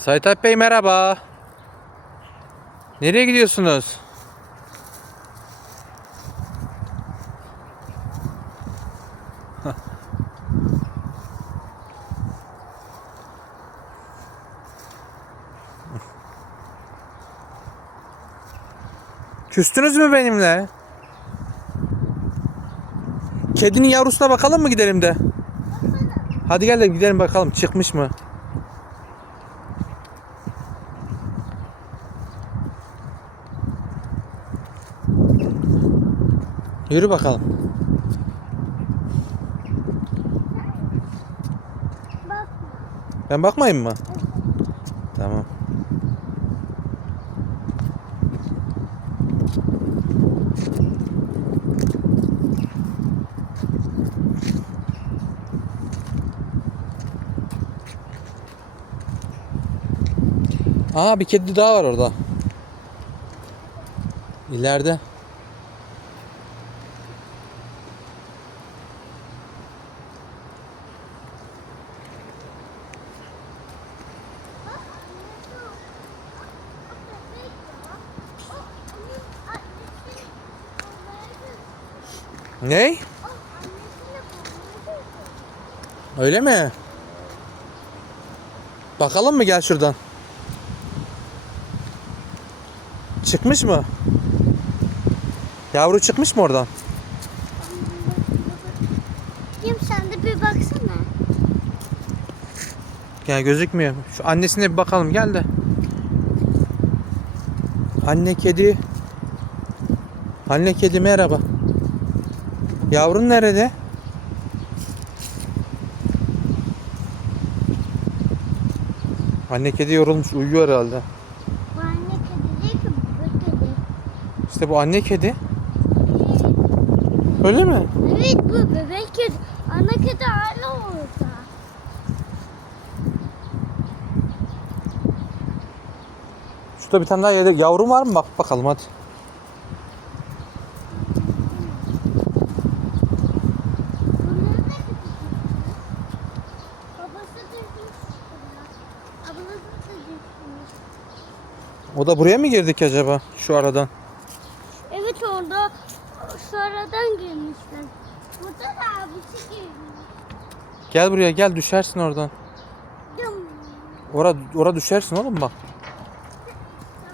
Sait Alp Bey merhaba. Nereye gidiyorsunuz? Küstünüz mü benimle? Kedinin yavrusuna bakalım mı gidelim de? Hadi gel de gidelim bakalım çıkmış mı? Yürü bakalım. Bak. Ben bakmayayım mı? Tamam. Aa bir kedi daha var orada. İleride. Ne? Öyle mi? Bakalım mı gel şuradan. Çıkmış mı? Yavru çıkmış mı oradan? Kim sen de bir baksana. Yani gözükmüyor. Şu annesine bir bakalım gel de. Anne kedi. Anne kedi merhaba. Yavrun nerede? Anne kedi yorulmuş uyuyor herhalde. Bu anne kedi değil ki bu kedi. İşte bu anne kedi. Öyle mi? Evet bu bebek kedi. Ana kedi hala orada. Şurada bir tane daha yavru var mı? Bak bakalım hadi. O da buraya mı girdik acaba şu aradan? Evet orada sonradan girmişler. Burada da abisi girmiş. Gel buraya gel düşersin oradan. Dım. Ora, ora düşersin oğlum bak.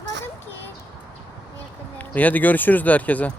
Savadım ki. İyi hadi görüşürüz de herkese.